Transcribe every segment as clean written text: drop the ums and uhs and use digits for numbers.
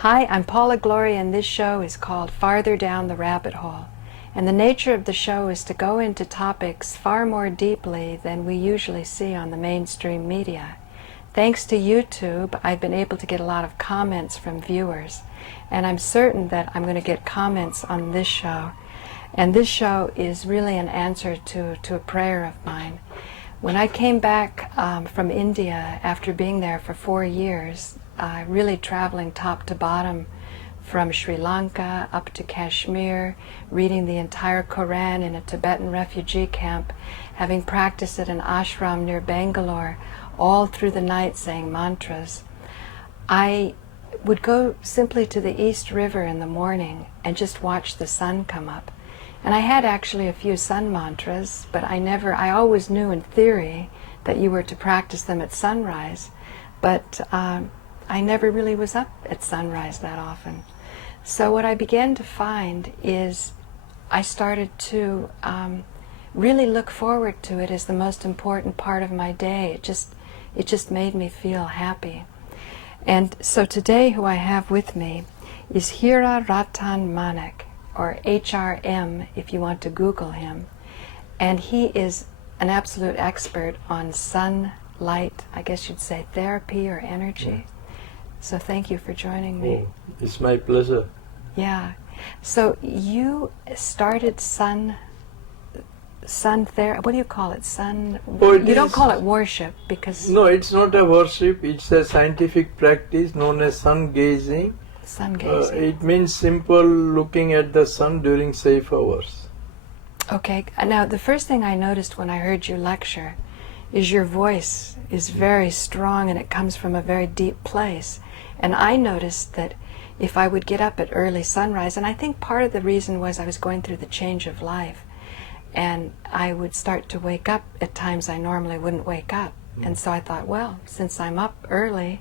Hi, I'm Paula Gloria, and this show is called Farther Down the Rabbit Hole. And the nature of the show is to go into topics far more deeply than we usually see on the mainstream media. Thanks to YouTube, I've been able to get a lot of comments from viewers, and I'm certain that I'm going to get comments on this show. And this show is really an answer to a prayer of mine. When I came back from India after being there for 4 years, really traveling top to bottom from Sri Lanka up to Kashmir, reading the entire Quran in a Tibetan refugee camp, having practiced at an ashram near Bangalore, all through the night saying mantras. I would go simply to the East River in the morning and just watch the sun come up. And I had actually a few sun mantras, but I always knew in theory that you were to practice them at sunrise, but I never really was up at sunrise that often. So what I began to find is I started to really look forward to it as the most important part of my day. It just made me feel happy. And so today who I have with me is Hira Ratan Manek, or HRM if you want to Google him. And he is an absolute expert on sunlight, I guess you'd say therapy or energy. So thank you for joining me. Oh, it's my pleasure. Yeah. So you started sun therapy. What do you call it? You don't call it worship because... No, it's not a worship. It's a scientific practice known as sun gazing. Sun gazing. It means simple looking at the sun during safe hours. Okay. Now, the first thing I noticed when I heard you lecture is your voice is very strong and it comes from a very deep place. And I noticed that if I would get up at early sunrise, and I think part of the reason was I was going through the change of life, and I would start to wake up at times I normally wouldn't wake up. And so I thought, well, since I'm up early,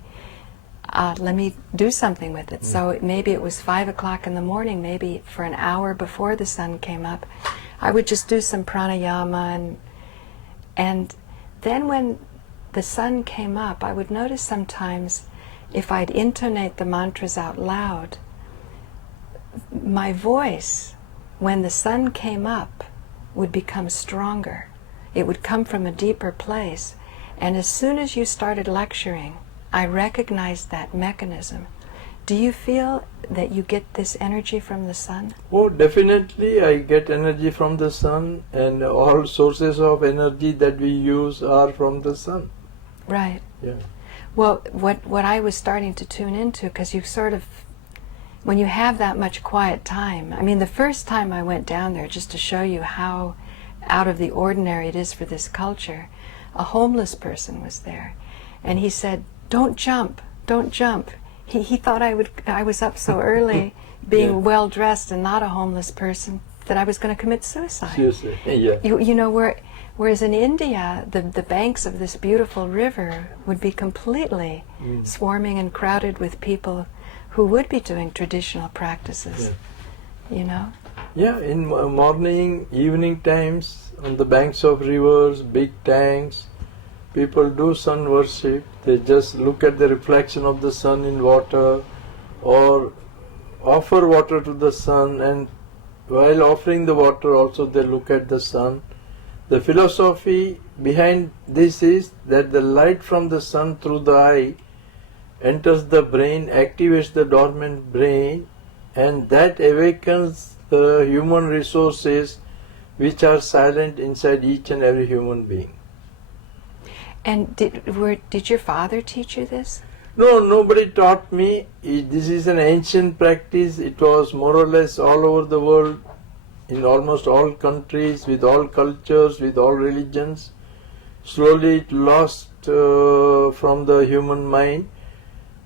let me do something with it. So maybe it was 5 o'clock in the morning, maybe for an hour before the sun came up, I would just do some pranayama, and then when the sun came up, I would notice sometimes if I'd intonate the mantras out loud, my voice, when the sun came up, would become stronger. It would come from a deeper place. And as soon as you started lecturing, I recognized that mechanism. Do you feel that you get this energy from the sun? Oh, definitely I get energy from the sun, and all sources of energy that we use are from the sun. Right. Yeah. Well, what I was starting to tune into, because you sort of, when you have that much quiet time, I mean, the first time I went down there, just to show you how out of the ordinary it is for this culture, a homeless person was there, and he said, "Don't jump, don't jump." He thought I was up so early, being well dressed and not a homeless person, that I was going to commit suicide. Seriously, yeah. You know, whereas in India, the banks of this beautiful river would be completely swarming and crowded with people who would be doing traditional practices, you know? Yeah, in morning, evening times, on the banks of rivers, big tanks, people do sun worship. They just look at the reflection of the sun in water or offer water to the sun, and while offering the water also they look at the sun. The philosophy behind this is that the light from the sun through the eye enters the brain, activates the dormant brain, and that awakens the human resources which are silent inside each and every human being. And did your father teach you this? No, nobody taught me. This is an ancient practice. It was more or less all over the world, in almost all countries, with all cultures, with all religions. Slowly it lost from the human mind,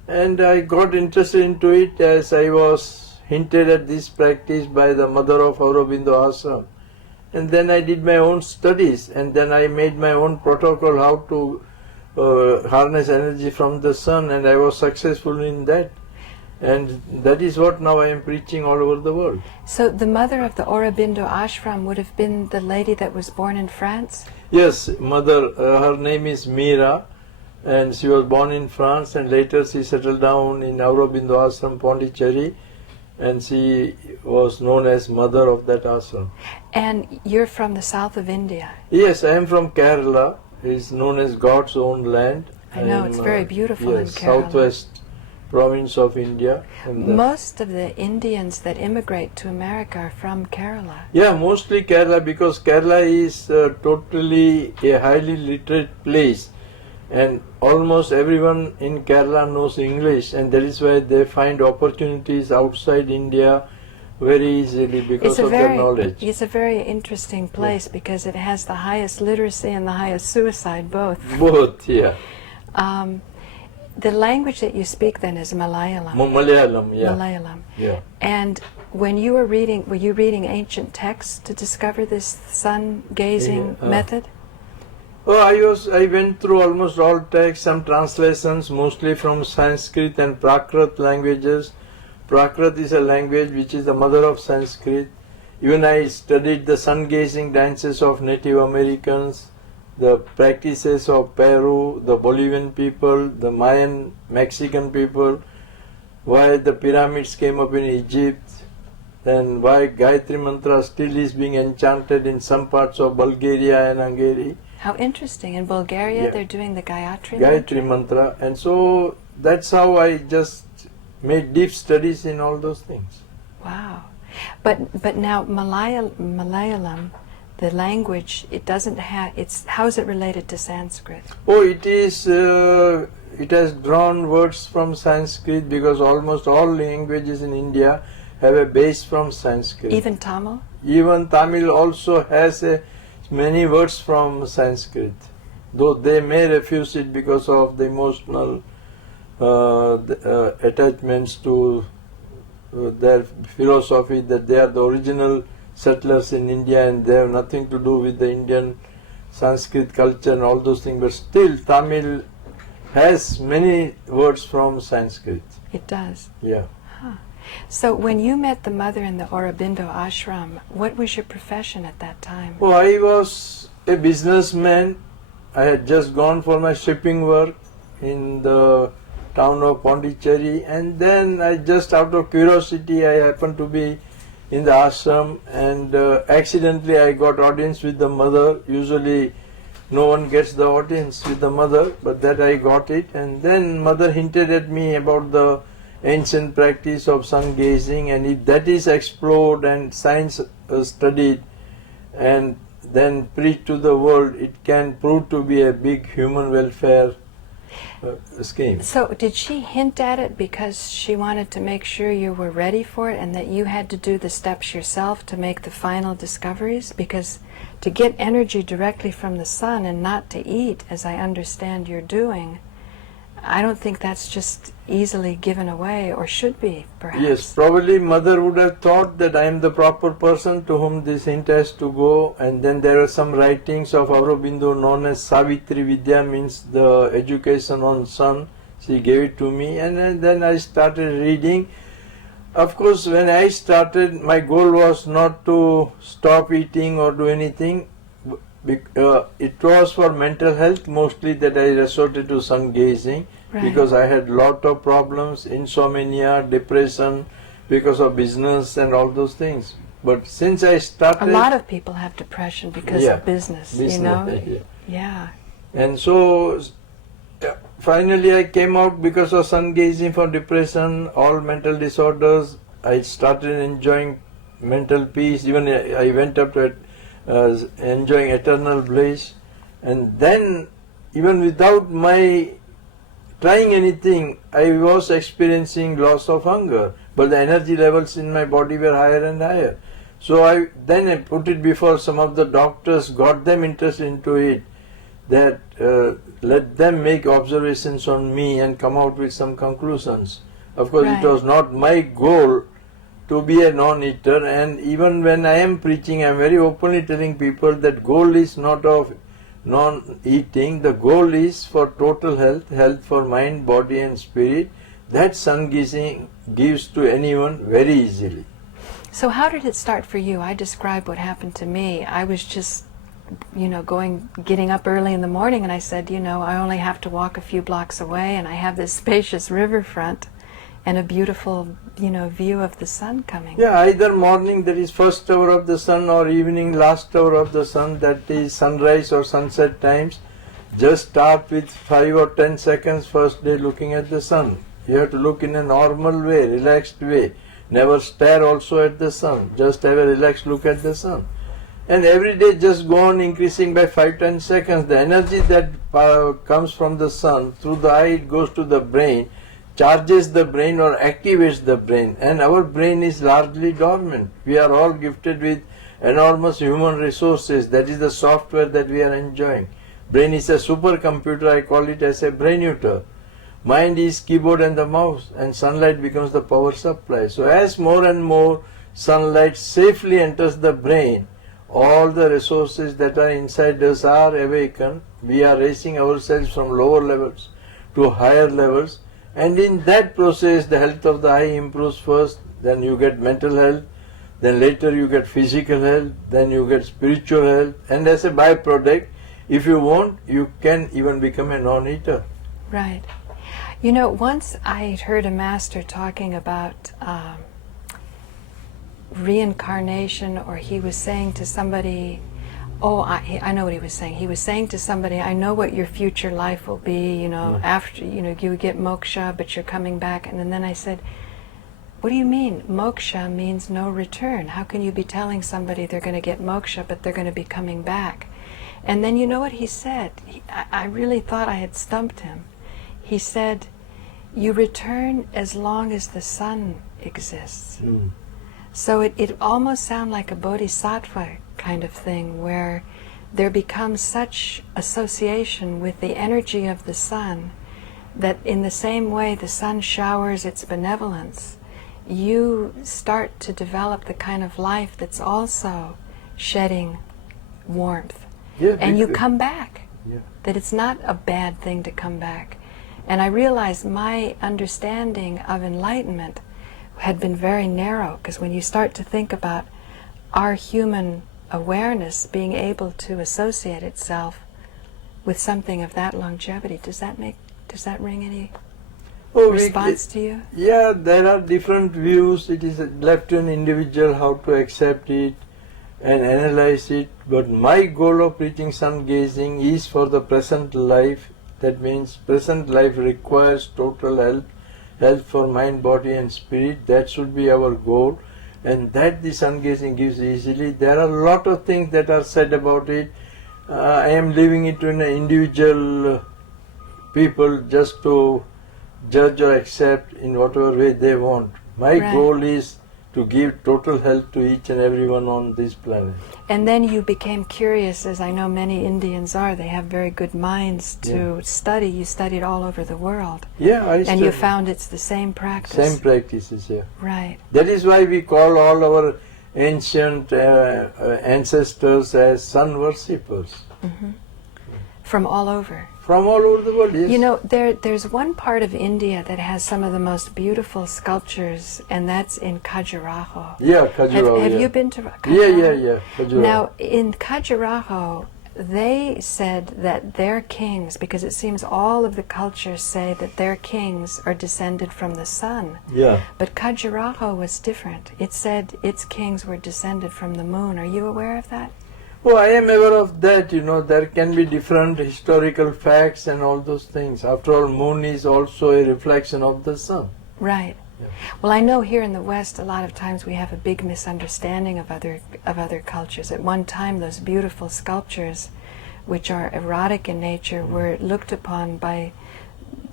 and I got interested into it as I was hinted at this practice by the mother of Aurobindo Ashram. And then I did my own studies, and then I made my own protocol how to harness energy from the sun, and I was successful in that. And that is what now I am preaching all over the world. So the mother of the Aurobindo Ashram would have been the lady that was born in France? Yes, mother, her name is Meera, and she was born in France, and later she settled down in Aurobindo Ashram, Pondicherry, and she was known as mother of that ashram. And you're from the south of India. Yes, I am from Kerala. It's known as God's own land. I know, it's very beautiful in Kerala. Southwest province of India. Most of the Indians that immigrate to America are from Kerala. Yeah, mostly Kerala, because Kerala is totally a highly literate place, and almost everyone in Kerala knows English, and that is why they find opportunities outside India very easily because of their knowledge. It's a very interesting place because it has the highest literacy and the highest suicide both. Both, yeah. The language that you speak then is Malayalam. Malayalam, yeah. Malayalam. Yeah. And when you were you reading ancient texts to discover this sun-gazing method? Oh, I went through almost all texts, some translations, mostly from Sanskrit and Prakrit languages. Prakrit is a language which is the mother of Sanskrit. Even I studied the sun-gazing dances of Native Americans, the practices of Peru, the Bolivian people, the Mayan Mexican people, why the pyramids came up in Egypt, and why Gayatri Mantra still is being enchanted in some parts of Bulgaria and Hungary. How interesting. In Bulgaria they're doing the Gayatri Mantra. And so that's how I just made deep studies in all those things. Wow. But now Malayalam, the language, it doesn't have, how is it related to Sanskrit? Oh, it has drawn words from Sanskrit, because almost all languages in India have a base from Sanskrit. Even Tamil? Even Tamil also has many words from Sanskrit, though they may refuse it because of the emotional attachments to their philosophy that they are the original settlers in India and they have nothing to do with the Indian Sanskrit culture and all those things. But still, Tamil has many words from Sanskrit. It does? Yeah. Huh. So when you met the mother in the Aurobindo ashram, what was your profession at that time? Oh, I was a businessman. I had just gone for my shipping work in the town of Pondicherry, and then I just out of curiosity I happened to be in the ashram, and accidentally I got audience with the mother. Usually no one gets the audience with the mother, but that I got it, and then mother hinted at me about the ancient practice of sun gazing, and if that is explored and science studied and then preached to the world, it can prove to be a big human welfare scheme. So did she hint at it because she wanted to make sure you were ready for it and that you had to do the steps yourself to make the final discoveries? Because to get energy directly from the sun and not to eat, as I understand you're doing, I don't think that's just easily given away, or should be, perhaps. Yes, probably mother would have thought that I am the proper person to whom this hint has to go, and then there are some writings of Aurobindo known as Savitri Vidya, means the education on sun. She gave it to me, and then I started reading. Of course, when I started, my goal was not to stop eating or do anything. It was for mental health mostly that I resorted to sun gazing, because I had lot of problems, insomnia, depression, because of business and all those things. But since I started, a lot of people have depression because of business, you know. Yeah. And so finally I came out because of sun gazing for depression, all mental disorders. I started enjoying mental peace. Even I went up to enjoying eternal bliss, and then even without my trying anything, I was experiencing loss of hunger, but the energy levels in my body were higher and higher. So I put it before some of the doctors, got them interested into it, that let them make observations on me and come out with some conclusions. Of course, it was not my goal to be a non-eater, and even when I am preaching, I am very openly telling people that goal is not of non-eating, the goal is for total health, health for mind, body and spirit. That sun gazing gives to anyone very easily. So how did it start for you? I described what happened to me. I was just getting up early in the morning, and I said, I only have to walk a few blocks away, and I have this spacious riverfront and a beautiful, view of the sun coming. Yeah, either morning, that is first hour of the sun, or evening, last hour of the sun, that is sunrise or sunset times. Just start with 5 or 10 seconds first day looking at the sun. You have to look in a normal way, relaxed way. Never stare also at the sun. Just have a relaxed look at the sun. And every day just go on increasing by 5-10 seconds. The energy that comes from the sun, through the eye it goes to the brain, charges the brain or activates the brain, and our brain is largely dormant. We are all gifted with enormous human resources. That is the software that we are enjoying. Brain is a supercomputer. I call it as a brainuter. Mind is keyboard and the mouse, and sunlight becomes the power supply. So as more and more sunlight safely enters the brain, all the resources that are inside us are awakened. We are raising ourselves from lower levels to higher levels. And in that process, the health of the eye improves first, then you get mental health, then later you get physical health, then you get spiritual health, and as a byproduct, if you want, you can even become a non-eater. Right. Once I heard a master talking about reincarnation, or he was saying to somebody, I know what he was saying. He was saying to somebody, I know what your future life will be, after, you get moksha, but you're coming back. And then I said, what do you mean? Moksha means no return. How can you be telling somebody they're going to get moksha, but they're going to be coming back? And then you know what he said? I really thought I had stumped him. He said, you return as long as the sun exists. Mm. So it almost sounds like a bodhisattva kind of thing, where there becomes such association with the energy of the sun that in the same way the sun showers its benevolence, you start to develop the kind of life that's also shedding warmth. Yeah, and you come back. Yeah. That it's not a bad thing to come back. And I realized my understanding of enlightenment had been very narrow, because when you start to think about our human awareness being able to associate itself with something of that longevity, does that ring any response to you? Yeah, there are different views. It is left to an individual how to accept it and analyze it. But my goal of preaching sun gazing is for the present life. That means present life requires total health for mind, body and spirit. That should be our goal, and that the sun gazing gives easily. There are a lot of things that are said about it. I am leaving it to an individual people just to judge or accept in whatever way they want. My goal is to give total health to each and everyone on this planet. And then you became curious, as I know many Indians are. They have very good minds to study. You studied all over the world. Yeah, I studied. And you found it's the same practice. Same practices, yeah. Right. That is why we call all our ancient ancestors as sun worshippers. Mm-hmm. From all over. From all over the world, yes. There's one part of India that has some of the most beautiful sculptures, and that's in Khajuraho. Yeah, Khajuraho. Have you been to Khajuraho? Yeah, Khajuraho. Now, in Khajuraho, they said that their kings, because it seems all of the cultures say that their kings are descended from the sun. Yeah. But Khajuraho was different. It said its kings were descended from the moon. Are you aware of that? Oh, I am aware of that. There can be different historical facts and all those things. After all, moon is also a reflection of the sun. Right. Yeah. Well, I know here in the West, a lot of times we have a big misunderstanding of other cultures. At one time, those beautiful sculptures, which are erotic in nature, were looked upon by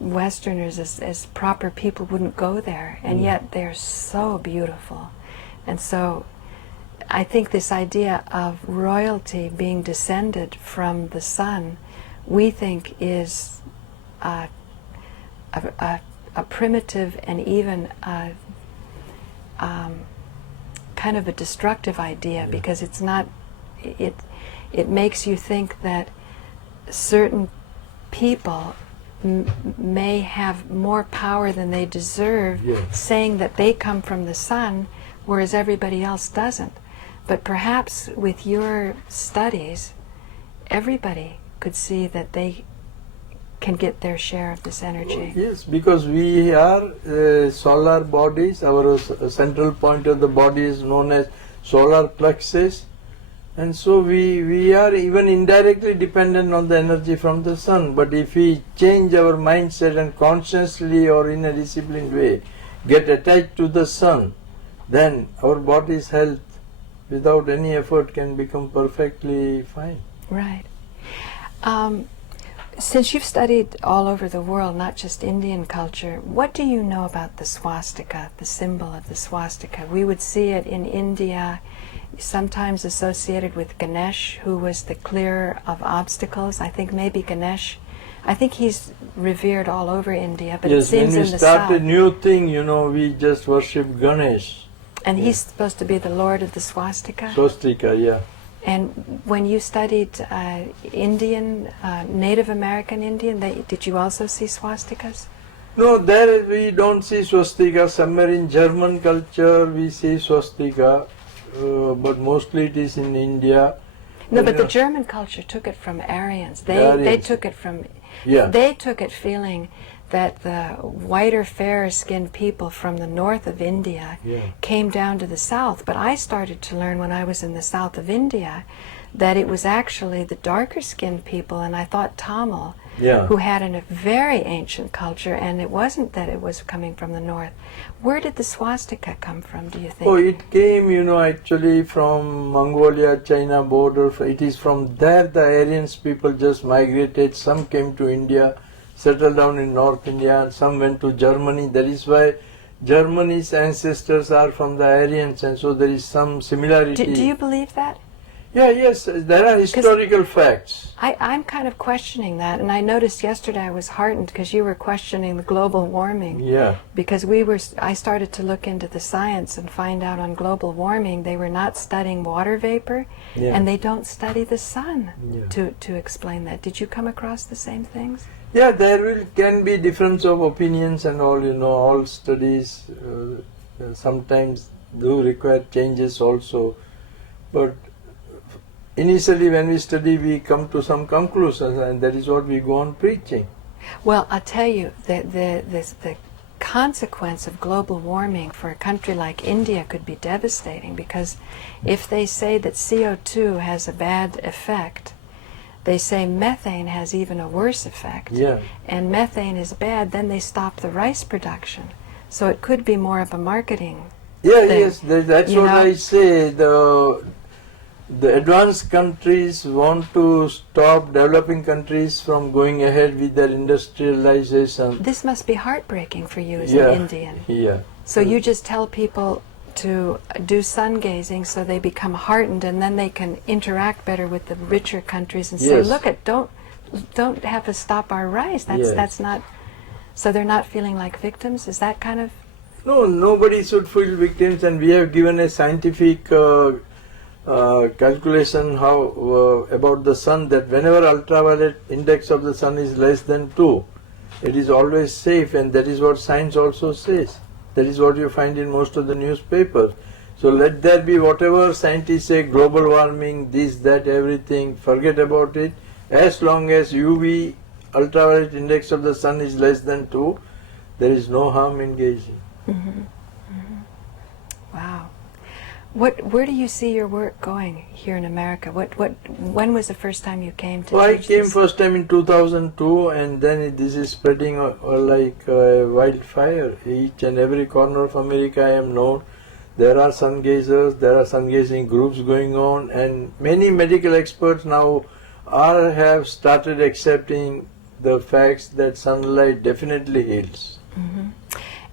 Westerners as proper people wouldn't go there, and yet they're so beautiful. And so I think this idea of royalty being descended from the sun, we think is a primitive and even kind of a destructive idea, because it's not. It makes you think that certain people may have more power than they deserve, saying that they come from the sun, whereas everybody else doesn't. But perhaps with your studies, everybody could see that they can get their share of this energy. Yes, because we are solar bodies. Our central point of the body is known as solar plexus. And so we are even indirectly dependent on the energy from the sun. But if we change our mindset and consciously or in a disciplined way get attached to the sun, then our body's health without any effort can become perfectly fine. Right. Since you've studied all over the world, not just Indian culture, what do you know about the swastika, the symbol of the swastika? We would see it in India, sometimes associated with Ganesh, who was the clearer of obstacles. I think maybe Ganesh, I think he's revered all over India, but Yes, it seems when in we the start south. a new thing, we just worship Ganesh. And he's supposed to be the lord of the swastika. Swastika, yeah. And when you studied Indian, Native American Indian, did you also see swastikas? No, there we don't see swastika. Somewhere in German culture we see swastika, but mostly it is in India. No, but the German culture took it from Aryans. They Aryans. took it from. Yeah. They took it feeling that the whiter, fairer-skinned people from the north of India came down to the south. But I started to learn when I was in the south of India that it was actually the darker-skinned people, and I thought Tamil, who had a very ancient culture, and it wasn't that it was coming from the north. Where did the swastika come from, do you think? Oh, it came, actually from Mongolia, China border. It is from there the Aryans people just migrated. Some came to India, settled down in North India, and some went to Germany. That is why Germany's ancestors are from the Aryans, and so there is some similarity. Do you believe that? Yeah, yes, there are historical facts. I'm kind of questioning that, and I noticed yesterday I was heartened because you were questioning the global warming. Yeah. Because I started to look into the science and find out on global warming they were not studying water vapor, and they don't study the sun to explain that. Did you come across the same things? Yeah, there can be difference of opinions and all, all studies sometimes do require changes also. But initially when we study, we come to some conclusions, and that is what we go on preaching. Well, I'll tell you, the consequence of global warming for a country like India could be devastating, because if they say that CO2 has a bad effect, they say methane has even a worse effect. Yeah. And methane is bad, then they stop the rice production. So it could be more of a marketing thing. Yes, that's what I say. The advanced countries want to stop developing countries from going ahead with their industrialization. This must be heartbreaking for you as an Indian. Yeah. So you just tell people to do sun gazing so they become heartened, and then they can interact better with the richer countries and say, look, don't have to stop our rice. That's not. So they're not feeling like victims. Is that kind of? No, nobody should feel victims, and we have given a scientific calculation about the sun, that whenever ultraviolet index of the sun is less than 2, it is always safe, and that is what science also says. That is what you find in most of the newspapers. So let there be whatever scientists say, global warming, this, that, everything, forget about it. As long as UV ultraviolet index of the sun is less than 2, there is no harm in gazing. Mm-hmm. Mm-hmm. Wow. Where do you see your work going here in America? When was the first time you came to? I came first time in 2002, and then this is spreading like wildfire. Each and every corner of America I am known. There are sun gazers, there are sun gazing groups going on, and many medical experts now have started accepting the facts that sunlight definitely heals. Mm-hmm.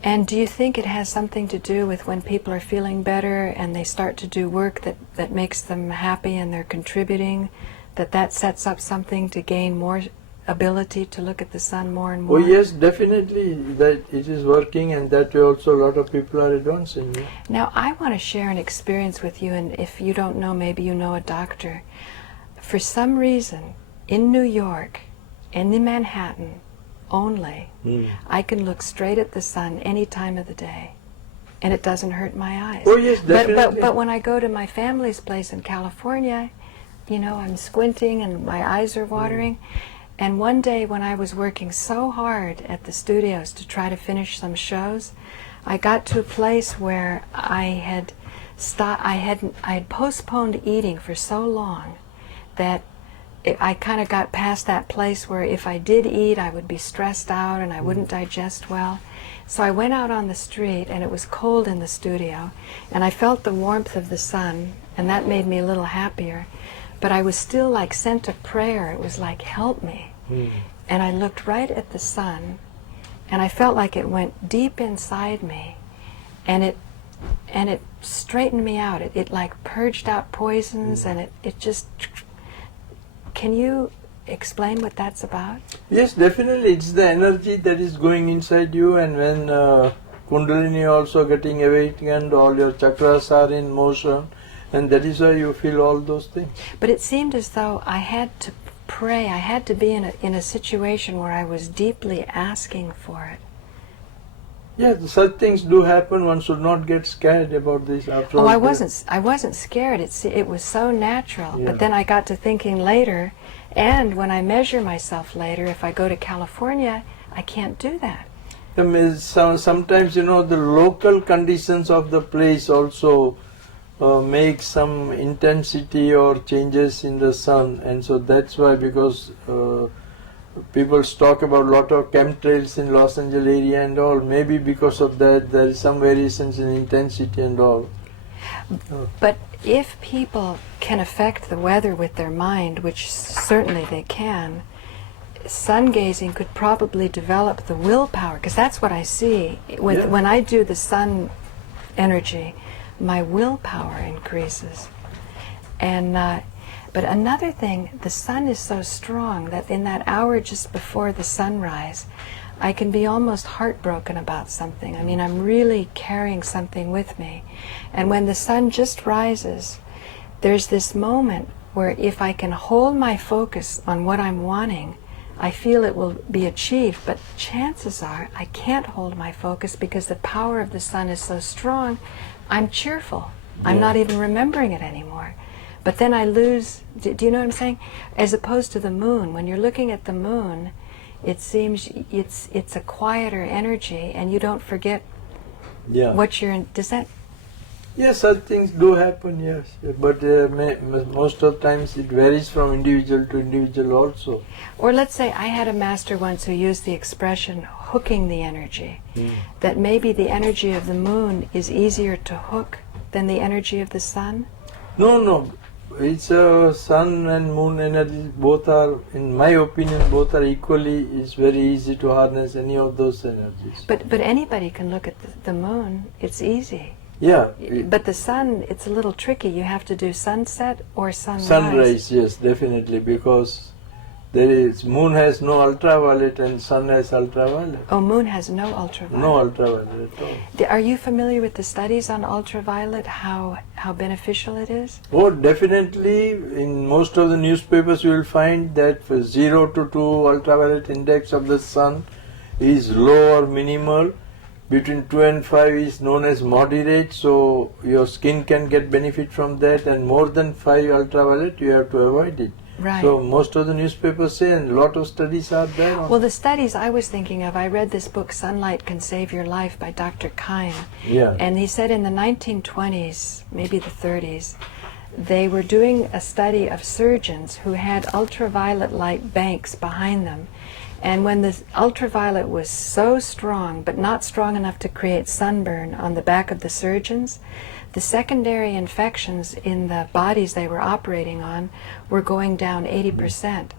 And do you think it has something to do with when people are feeling better and they start to do work that makes them happy and they're contributing, that sets up something to gain more ability to look at the sun more and more? Oh yes, definitely, that it is working, and that way also a lot of people are advancing. Yeah. Now I want to share an experience with you, and if you don't know, maybe you know a doctor. For some reason, in New York, in the Manhattan, only, I can look straight at the sun any time of the day, and it doesn't hurt my eyes. Oh yes, definitely. But when I go to my family's place in California, I'm squinting and my eyes are watering. And one day when I was working so hard at the studios to try to finish some shows, I got to a place where I had postponed eating for so long that I kind of got past that place where if I did eat, I would be stressed out and I wouldn't digest well. So I went out on the street, and it was cold in the studio, and I felt the warmth of the sun, and that made me a little happier. But I was still like sent a prayer. It was like, help me. And I looked right at the sun, and I felt like it went deep inside me, and it straightened me out. It like purged out poisons, and it just... Can you explain what that's about? Yes, definitely. It's the energy that is going inside you, and when Kundalini also getting awakened, all your chakras are in motion, and that is why you feel all those things. But it seemed as though I had to pray. I had to be in a situation where I was deeply asking for it. Yeah, such things do happen. One should not get scared about this. After all, I wasn't scared. It was so natural. Yeah. But then I got to thinking later, and when I measure myself later, if I go to California, I can't do that. I mean, sometimes the local conditions of the place also make some intensity or changes in the sun, and so that's why, because people talk about a lot of chemtrails in Los Angeles area and all. Maybe because of that, there is some variations in intensity and all. But if people can affect the weather with their mind, which certainly they can, sun gazing could probably develop the willpower, because that's what I see. When I do the sun energy, my willpower increases. And but another thing, the sun is so strong that in that hour just before the sunrise, I can be almost heartbroken about something. I mean, I'm really carrying something with me. And when the sun just rises, there's this moment where if I can hold my focus on what I'm wanting, I feel it will be achieved. But chances are I can't hold my focus because the power of the sun is so strong. I'm cheerful. I'm not even remembering it anymore. But then I lose, do you know what I'm saying? As opposed to the moon. When you're looking at the moon, it seems it's a quieter energy, and you don't forget what you're in. Does that? Yes, such things do happen, yes. But most of the times it varies from individual to individual also. Or let's say I had a master once who used the expression hooking the energy. That maybe the energy of the moon is easier to hook than the energy of the sun? No. It's sun and moon energy, both are, in my opinion, both are equally, it's very easy to harness any of those energies. But anybody can look at the moon, it's easy. Yeah. But the sun, it's a little tricky. You have to do sunset or sunrise. Sunrise, yes, definitely, because moon has no ultraviolet and sun has ultraviolet. Oh, moon has no ultraviolet. No ultraviolet at all. Are you familiar with the studies on ultraviolet, how beneficial it is? Oh, definitely. In most of the newspapers you will find that for 0 to 2 ultraviolet index of the sun is low or minimal. Between 2 and 5 is known as moderate, so your skin can get benefit from that, and more than 5 ultraviolet you have to avoid it. Right. So most of the newspapers say, and a lot of studies are there. Well, the studies I was thinking of, I read this book, Sunlight Can Save Your Life by Dr. Keim. Yeah. And he said in the 1920s, maybe the 30s, they were doing a study of surgeons who had ultraviolet light banks behind them. And when the ultraviolet was so strong, but not strong enough to create sunburn on the back of the surgeons, the secondary infections in the bodies they were operating on were going down 80%.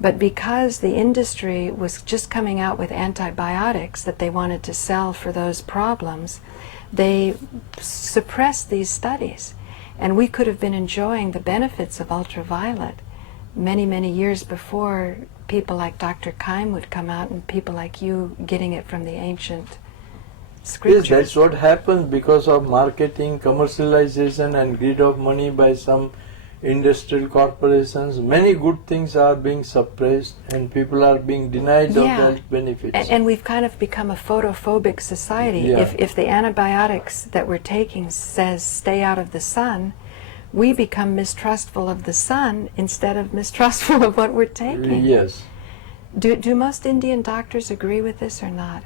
But because the industry was just coming out with antibiotics that they wanted to sell for those problems, they suppressed these studies. And we could have been enjoying the benefits of ultraviolet many, many years before people like Dr. Keim would come out and people like you getting it from the ancient scriptures. Yes, that's what happens because of marketing, commercialization and greed of money by some industrial corporations. Many good things are being suppressed and people are being denied of health benefits. And we've kind of become a photophobic society. Yeah. If the antibiotics that we're taking says stay out of the sun, we become mistrustful of the sun instead of mistrustful of what we're taking. Yes. Do most Indian doctors agree with this or not?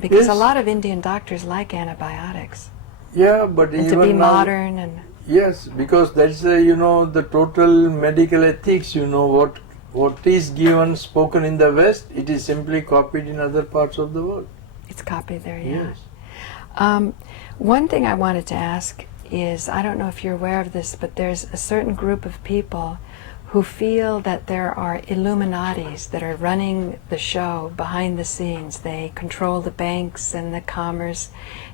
Because a Yes. lot of Indian doctors like antibiotics. Yeah, but And even to be now, modern and... yes, because that's the total medical ethics. What is given, spoken in the West, it is simply copied in other parts of the world. It's copied there, yeah. Yes. One thing I wanted to ask is, I don't know if you're aware of this, but there's a certain group of people who feel that there are Illuminatis that are running the show behind the scenes. They control the banks and the commerce,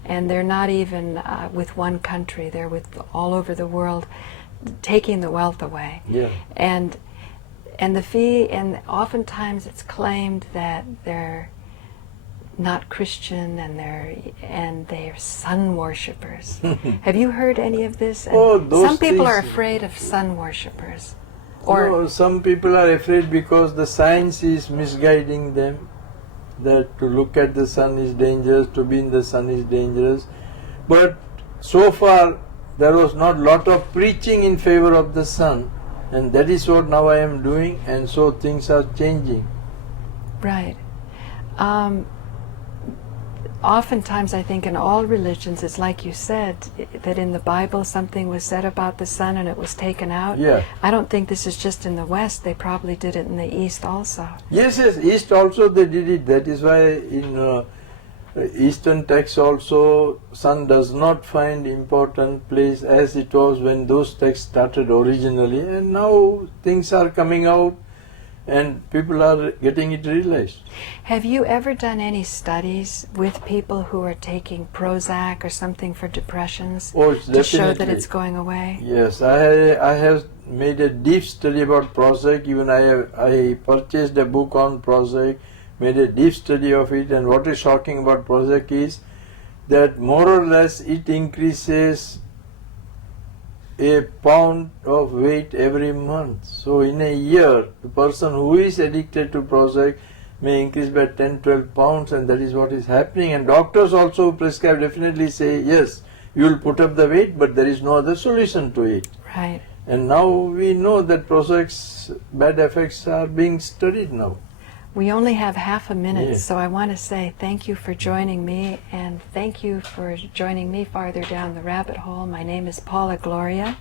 and they're not even with one country, they're with all over the world, taking the wealth away. Yeah. And oftentimes it's claimed that they're not Christian and they're sun worshippers. Have you heard any of this? And some people are afraid of sun worshippers. No, some people are afraid because the science is misguiding them, that to look at the sun is dangerous, to be in the sun is dangerous. But so far there was not lot of preaching in favor of the sun, and that is what now I am doing, and so things are changing. Right. Oftentimes I think in all religions it's like you said, that in the Bible something was said about the sun and it was taken out. Yeah. I don't think this is just in the West, they probably did it in the East also. Yes, East also they did it. That is why in Eastern texts also sun does not find important place as it was when those texts started originally, and now things are coming out and people are getting it realized. Have you ever done any studies with people who are taking Prozac or something for depressions to show that it's going away? Yes, I have made a deep study about Prozac. Even I purchased a book on Prozac, made a deep study of it, and what is shocking about Prozac is that more or less it increases a pound of weight every month. So in a year, the person who is addicted to Prozac may increase by 10-12 pounds, and that is what is happening. And doctors also prescribe, definitely say, yes, you will put up the weight, but there is no other solution to it. Right. And now we know that Prozac's bad effects are being studied now. We only have half a minute, Yes. so I want to say thank you for joining me, and thank you for joining me farther down the rabbit hole. My name is Paula Gloria,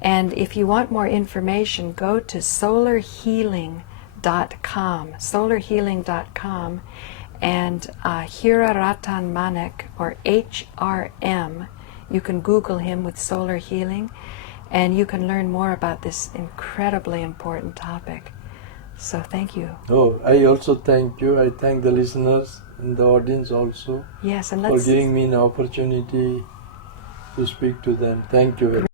and if you want more information, go to solarhealing.com, solarhealing.com, and Hira Ratan Manek, or HRM, you can Google him with solar healing, and you can learn more about this incredibly important topic. So thank you. Oh, I also thank you. I thank the listeners and the audience also Yes, and for let's... giving me an opportunity to speak to them. Thank you very much.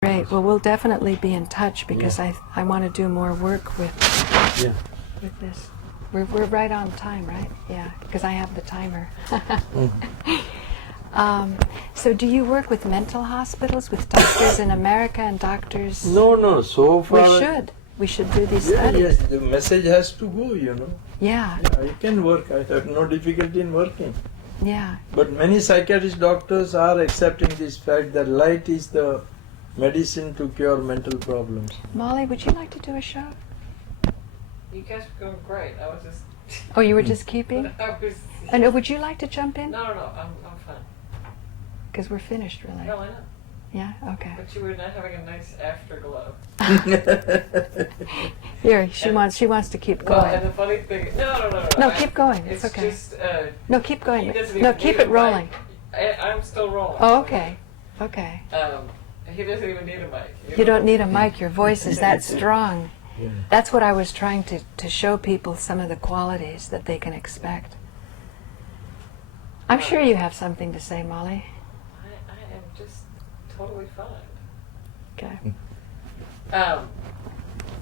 Great. Well, we'll definitely be in touch because I want to do more work with Yeah. this. We're right on time, right? Yeah, because I have the timer. So do you work with mental hospitals, with doctors in America and doctors? No, so far. We should do these Yeah, studies. yes, the message has to go, Yeah, I can work. I have no difficulty in working. yeah. But many psychiatrist doctors are accepting this fact that light is the medicine to cure mental problems. Molly, would you like to do a show? You guys are going great. I was just. Oh, you were just keeping? I was. And would you like to jump in? No, I'm fine. Because we're finished, really. No, I know. Yeah. Okay. But you were not having a nice afterglow. Here, she wants to keep Well, going. and the funny thing. No. No, keep going. It's okay. Just. No, keep going. He doesn't No, even keep need it a rolling. mic. I'm still rolling. Oh, okay. Okay. He doesn't even need a mic. You don't need a mic. Your voice is that strong. Yeah. That's what I was trying to show people, some of the qualities that they can expect. I'm sure you have something to say, Molly. I am just totally fine. Okay.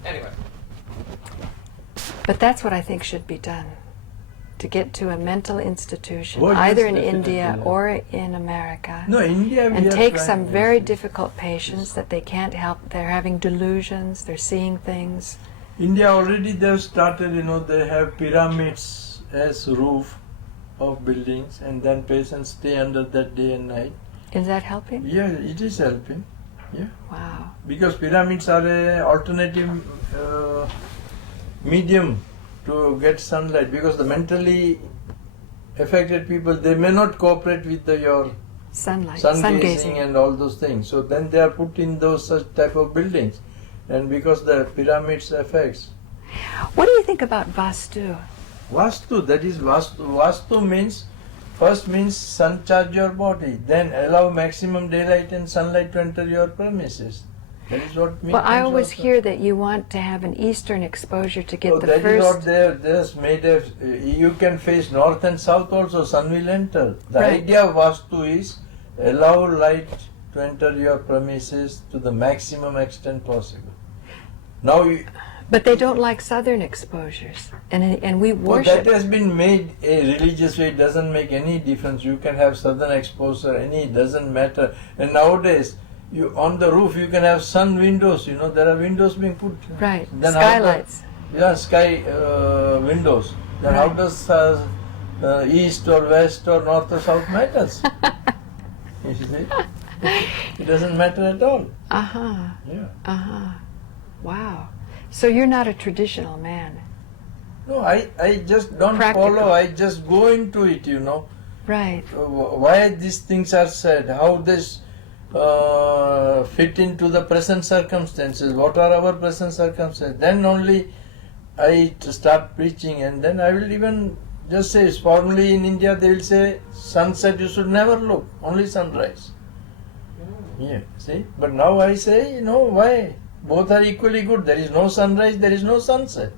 Anyway. But that's what I think should be done, to get to a mental institution, Oh, yes, either in definitely, India yeah. or in America, No, India we and are take trying, some yes, very yes. difficult patients that they can't help. They're having delusions, they're seeing things. India already they've started, they have pyramids as roof of buildings, and then patients stay under that day and night. Is that helping? Yeah, it is helping. Yeah, Wow. because pyramids are a alternative medium to get sunlight. Because the mentally affected people, they may not cooperate with your Sunlight, sun sun gazing gazing. and all those things. So then they are put in those such type of buildings, and because the pyramids affects. What do you think about Vastu? Vastu, that is Vastu. Vastu means, first means sun charge your body, then allow maximum daylight and sunlight to enter your premises. That is what means. Well, I always hear that you want to have an eastern exposure to get the that first. is what they just made you can face north and south also, sun will enter. The Right. idea of Vastu is allow light to enter your premises to the maximum extent possible. Now you, But they don't like southern exposures, and we well, worship. that has been made a religious way. It doesn't make any difference. You can have southern exposure, it doesn't matter. And nowadays, you on the roof you can have sun windows. There are windows being put. Right, Then how the- skylights. Yeah, sky windows. Then how Right. does east or west or north or south matters? You see, it doesn't matter at all. Uh-huh, Yeah. uh-huh. Wow. So you're not a traditional man. No, I just don't Practical. follow. I just go into it. Right. Why these things are said, how this fit into the present circumstances, what are our present circumstances. Then only I start preaching, and then I will even just say, formally in India they will say, sunset you should never look, only sunrise. Yeah, see? But now I say, why? Both are equally good. There is no sunrise, there is no sunset.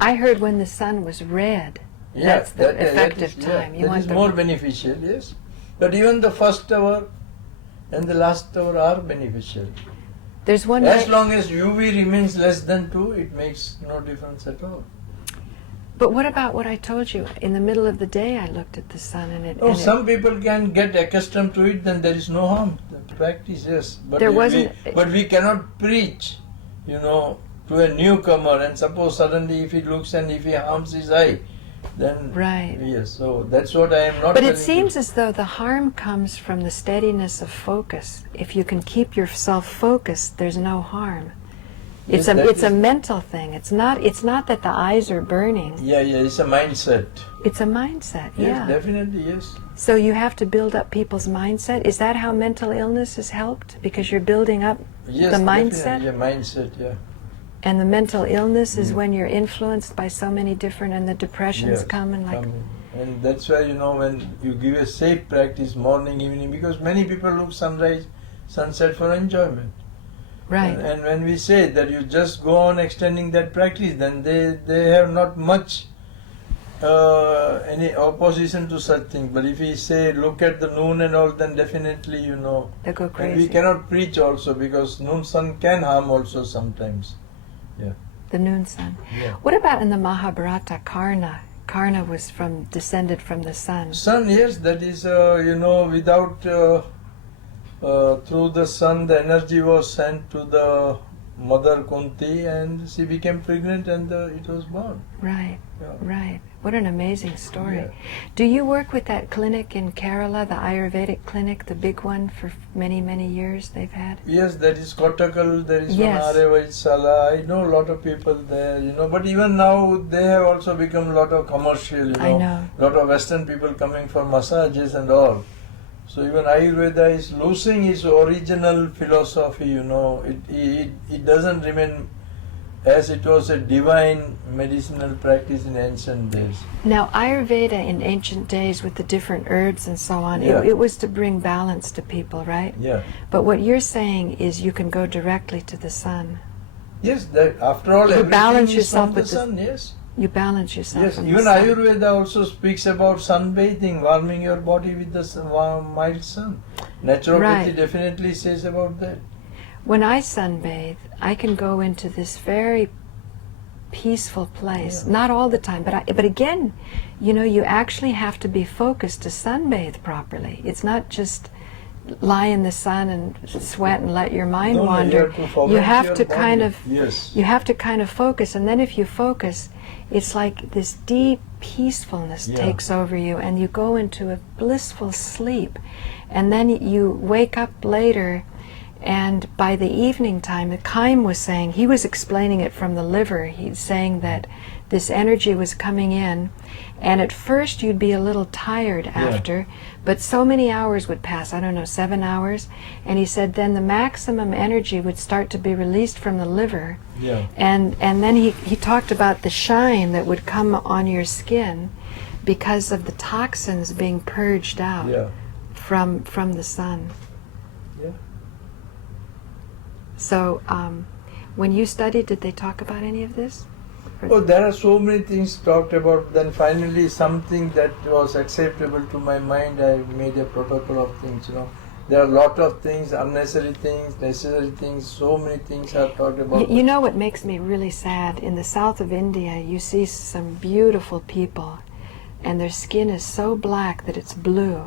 I heard when the sun was red, Yeah, that's the effective time. You that want is the more beneficial, yes. But even the first hour and the last hour are beneficial. There's one As way, long as UV remains less than 2, it makes no difference at all. but what about what I told you? In the middle of the day I looked at the sun and it... No, and some people can get accustomed to it, then there is no harm. The practice, yes. But There we, wasn't- but we cannot preach, to a newcomer, and suppose suddenly if he looks and if he harms his eye, then Right. yes. So that's what I am not. But it telling seems you. as though the harm comes from the steadiness of focus. If you can keep yourself focused, there's no harm. It's Yes, that a is- mental thing. It's not that the eyes are burning. Yeah, it's a mindset. It's a mindset. Yes, Yeah. definitely, yes. So you have to build up people's mindset. Is that how mental illness is helped? Because you're building up Yes, the definitely, mindset? yeah, mindset, yeah. And the mental illness is when you're influenced by so many different, and the depressions Yes, come and like, come in. And that's why, when you give a safe practice morning, evening, because many people look sunrise, sunset for enjoyment. right. And when we say that you just go on extending that practice, then they have not much any opposition to such things. But if we say look at the noon and all, then definitely They go and we crazy. cannot preach also, because noon sun can harm also sometimes. The noon sun. Yeah. What about in the Mahabharata, Karna? Karna was descended from the sun. Sun, yes, that is without through the sun the energy was sent to the mother Kunti, and she became pregnant, and it was born. Right, Yeah. right. What an amazing story. Yeah. Do you work with that clinic in Kerala, the Ayurvedic clinic, the big one for many, many years they've had? Yes, there is Kottakkal, there is Yes. one Arevaidsala. I know a lot of people there, but even now they have also become a lot of commercial, I know. lot of Western people coming for massages and all. So even Ayurveda is losing its original philosophy, it doesn't remain as it was a divine medicinal practice in ancient days. Now, Ayurveda in ancient days with the different herbs and so on, Yeah. it was to bring balance to people, right? Yeah. But what you're saying is you can go directly to the sun. Yes, that after all, You everything balance is yourself from the with the- sun, yes. You balance yourself. Yes, from even the sun. Ayurveda also speaks about sunbathing, warming your body with the mild sun. Naturopathy Right. definitely says about that. When I sunbathe, I can go into this very peaceful place. Yeah. Not all the time, but again, you know, you actually have to be focused to sunbathe properly. It's not just lie in the sun and sweat and let your mind No, wander. you have to foment You have your to body. kind of Yes. you have to kind of focus, and then if you focus, it's like this deep peacefulness Yeah. takes over you, and you go into a blissful sleep, and then you wake up later. And by the evening time, the Chaim was saying, he was explaining it from the liver. He's saying that this energy was coming in, and at first you'd be a little tired after, but so many hours would pass, I don't know, 7 hours, and he said then the maximum energy would start to be released from the liver, Yeah. and then he talked about the shine that would come on your skin because of the toxins being purged out Yeah. from the sun. Yeah. So, when you studied, did they talk about any of this? Oh, there are so many things talked about. Then finally, something that was acceptable to my mind, I made a protocol of things. You know, there are a lot of things, unnecessary things, necessary things. So many things are talked about. You know what makes me really sad? In the south of India, you see some beautiful people, and their skin is so black that it's blue,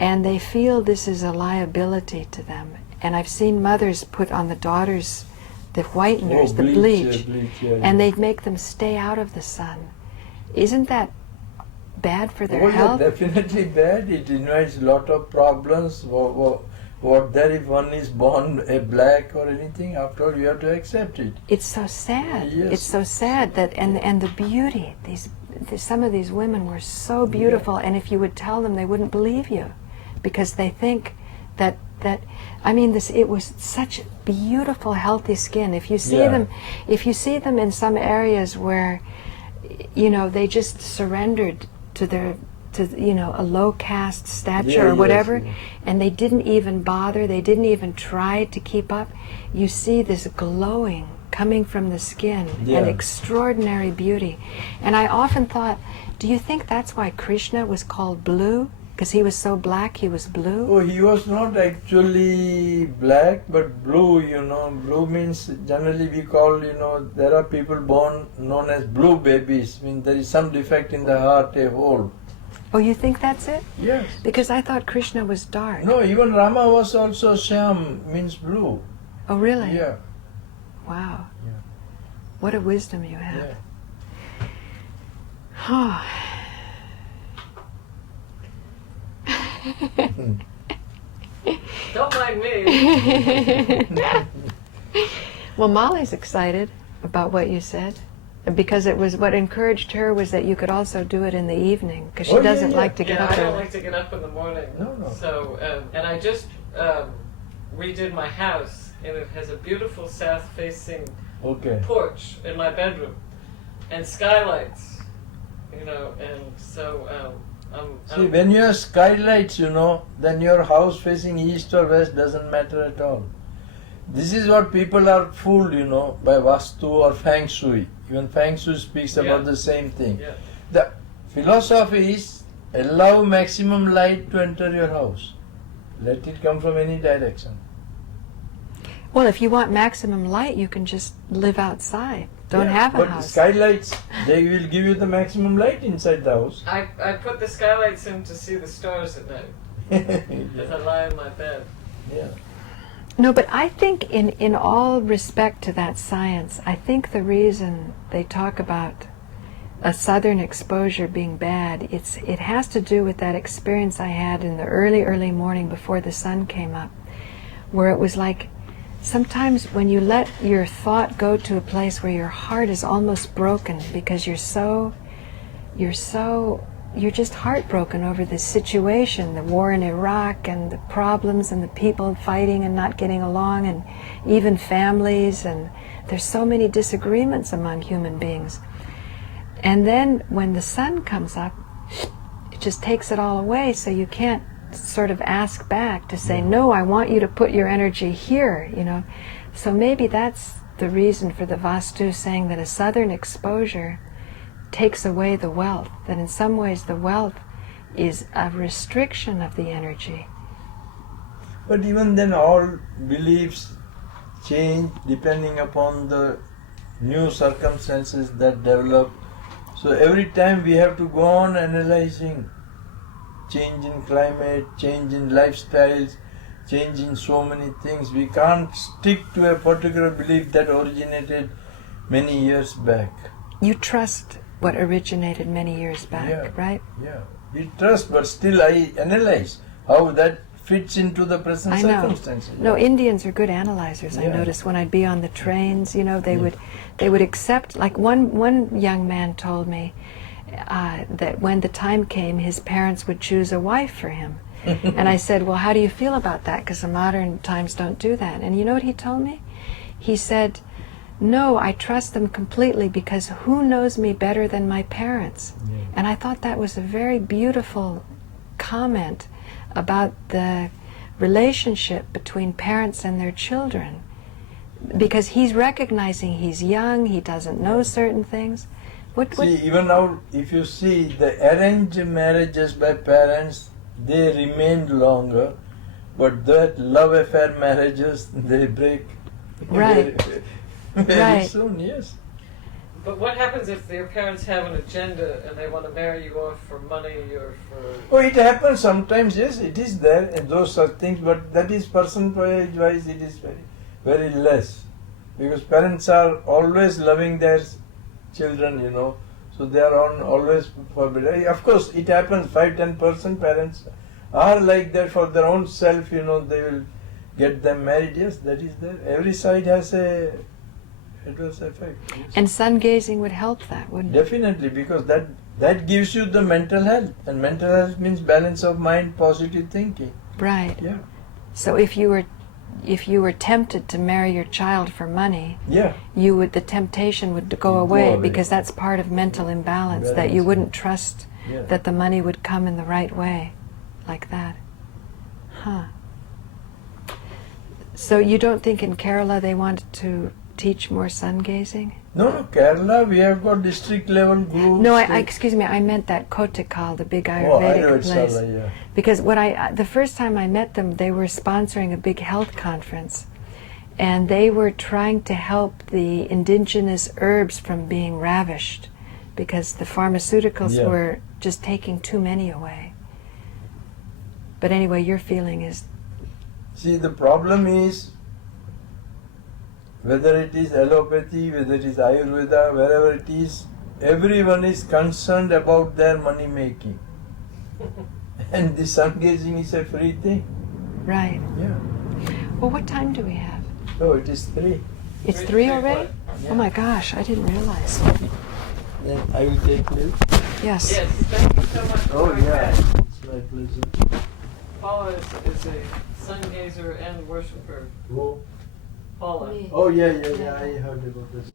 and they feel this is a liability to them. And I've seen mothers put on the daughters the whiteners, the bleach, and they make them stay out of the sun. Isn't that bad for their Oh, health? yeah, definitely bad. It invites a lot of problems. What there if one is born a black or anything? After all, you have to accept it. It's so sad. Yes. It's so sad that and the beauty. Some of these women were so beautiful, and if you would tell them, they wouldn't believe you, because they think that I mean this. It was such beautiful, healthy skin. If you see them in some areas where, you know, they just surrendered to a low caste stature or whatever, and they didn't even bother. They didn't even try to keep up. You see this glowing coming from the skin, an extraordinary beauty. And I often thought, do you think that's why Krishna was called blue? Because he was so black, he was blue? Oh, he was not actually black, but blue, you know. Blue means, generally we call, you know, there are people born known as blue babies. I mean, there is some defect in the heart, a hole. Oh, you think that's it? Yes. Because I thought Krishna was dark. No, even Rama was also Shyam, means blue. Oh, really? Yeah. Wow. Yeah. What a wisdom you have. Yeah. Oh. Don't mind me. Well, Molly's excited about what you said, because it was what encouraged her was that you could also do it in the evening, because she Oh, yeah, doesn't yeah. like to get Yeah, up I don't early. like to get up in the morning. No. So, and I just redid my house, and it has a beautiful south-facing Okay. porch in my bedroom, and skylights, you know, and so See, when you have skylights, you know, then your house facing east or west doesn't matter at all. This is what people are fooled, you know, by Vastu or Feng Shui. Even Feng Shui speaks about the same thing. Yeah. The philosophy is allow maximum light to enter your house. Let it come from any direction. Well, if you want maximum light, you can just live outside. Don't have a but house. Skylights, they will give you the maximum light inside the house. I put the skylights in to see the stars at night as I lie in my bed. Yeah. No, but I think in all respect to that science, I think the reason they talk about a southern exposure being bad, it has to do with that experience I had in the early morning before the sun came up, where it was like sometimes when you let your thought go to a place where your heart is almost broken because you're just heartbroken over this situation, the war in Iraq and the problems and the people fighting and not getting along, and even families, and there's so many disagreements among human beings. And then when the sun comes up, it just takes it all away, so you can't sort of ask back to say, no, I want you to put your energy here, you know. So maybe that's the reason for the Vastu saying that a southern exposure takes away the wealth, that in some ways the wealth is a restriction of the energy. But even then all beliefs change depending upon the new circumstances that develop. So every time we have to go on analyzing change in climate, change in lifestyles, change in so many things. We can't stick to a particular belief that originated many years back. You trust what originated many years back, right? Yeah, we trust, but still I analyze how that fits into the present I know. circumstances. No, Indians are good analyzers. I Yeah. noticed when I'd be on the trains, you know, they would accept. Like one young man told me that when the time came, his parents would choose a wife for him, and I said, "Well, how do you feel about that? Because the modern times don't do that." And you know what he told me? He said, "No, I trust them completely because who knows me better than my parents?" Yeah. And I thought that was a very beautiful comment about the relationship between parents and their children, because he's recognizing he's young, he doesn't know certain things. What See, even now, if you see the arranged marriages by parents, they remain longer, but that love affair marriages, they break Right. very Right. soon, yes. But what happens if your parents have an agenda and they want to marry you off for money or for... Oh, it happens sometimes, yes, it is there, and those such things, but that is percentage-wise, it is very, very less. Because parents are always loving their children, you know, so they are on always forbidden. Of course, it happens, 5-10% parents are like that for their own self, you know, they will get them married, yes, that is there. Every side has a adverse effect. Yes. And sun gazing would help that, wouldn't it? Definitely, because that gives you the mental health, and mental health means balance of mind, positive thinking. Right. Yeah. So if you were tempted to marry your child for money, Yeah. the temptation would go away, because that's part of mental imbalance, that you Imbalance. wouldn't trust Yeah. that the money would come in the right way, like that. Huh. So you don't think in Kerala they wanted to teach more sun gazing? No, Kerala, we have got district level groups. No, excuse me, I meant that Kotikal, the big Oh, Ayurvedic place. Ayurveda, yeah. Because the first time I met them, they were sponsoring a big health conference, and they were trying to help the indigenous herbs from being ravished, because the pharmaceuticals Yeah. were just taking too many away. But anyway, your feeling is, See, the problem is whether it is allopathy, whether it is Ayurveda, wherever it is, everyone is concerned about their money making. And the sun gazing is a free thing. right. Yeah. Well, what time do we have? Oh, it is 3. It's 3 3 already? Yeah. Oh my gosh, I didn't realize. Then I will take leave. Yes. Yes, thank you so much for Oh, coming yeah. back. It's my pleasure. Paula is a sun gazer and worshiper. Oh, Paula. yeah, I heard about this.